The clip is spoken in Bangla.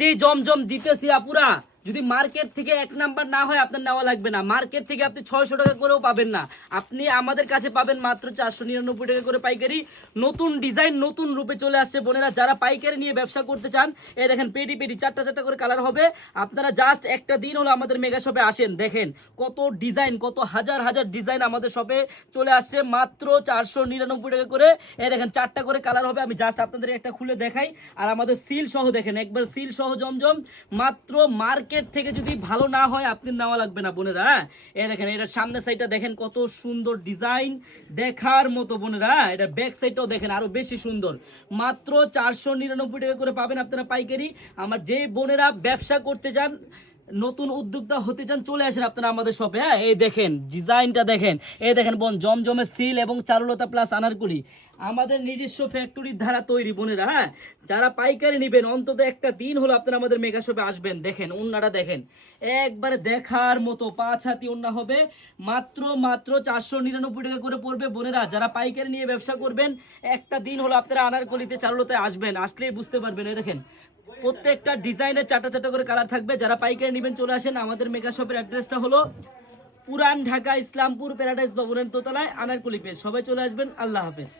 যে জমজম দিতেছি আপুরা, যদি মার্কেট থেকে 1 নাম্বার না হয় আপনার নেওয়া লাগবে না। মার্কেট থেকে আপনি 600 টাকা করেও পাবেন না, আপনি আমাদের কাছে পাবেন মাত্র 499 টাকা করে পাইকারি। নতুন ডিজাইন নতুন রূপে চলে আসছে বোনেরা, যারা পাইকারি নিয়ে ব্যবসা করতে চান, এই দেখেন পেটি পেটি চারটা চারটা করে কালার হবে। আপনারা জাস্ট একটা দিন হলো আমাদের মেগা শপে আসেন, দেখেন কত ডিজাইন, কত হাজার হাজার ডিজাইন আমাদের শপে চলে আসছে মাত্র 499 টাকা করে। এই দেখেন চারটা করে কালার হবে, আমি জাস্ট আপনাদের একটা খুলে দেখাই। আর আমাদের সিল সহ দেখেন, একবার সিল সহ জমজম মাত্র মার্কেট থেকে যদি ভালো না হয় আপনি নেওয়া লাগবে না বোনেরা। এই দেখেন এটার সামনের সাইডটা দেখেন কত সুন্দর ডিজাইন, দেখার মতো বোনেরা। এটা ব্যাক সাইডটাও দেখেন আরো বেশি সুন্দর। মাত্র 499 টাকা করে পাবেন আপনারা পাইকারি। আমার যে বোনেরা ব্যবসা করতে চান, নতুন উদ্যোক্তা হতে চান, চলে আসেন আপনারা আমাদের শপে। হ্যাঁ, এই দেখেন ডিজাইনটা দেখেন, এই দেখেন বোন জমজমের সিল এবং চারুলতা প্লাস আনারকলি আমাদের নিজস্ব ফ্যাক্টরির দ্বারা তৈরি বোনেরা। হ্যাঁ, যারা পাইকারি নেবেন অন্তত একটা দিন হলো আপনারা আমাদের মেগা শপে আসবেন। দেখেন ওন্নাটা দেখেন, একবারে দেখার মতো 5 হাতি ওন্না হবে। মাত্র মাত্র 499 টাকা করে পড়বে বোনেরা। যারা পাইকারি নিয়ে ব্যবসা করবেন একটা দিন হলো আপনারা আনারকলিতে চারুলতায় আসবেন, আসলেই বুঝতে পারবেন। এই দেখেন প্রত্যেকটা ডিজাইনের চারটা চারটা করে কালার থাকবে। যারা পাইকারি নেবেন চলে আসেন। আমাদের মেগা শপের অ্যাড্রেসটা হলো পুরান ঢাকা ইসলামপুর প্যারাডাইস ভবনের দোতলায় আনারকলি পেজ। সবাই চলে আসবেন। আল্লাহ হাফেজ।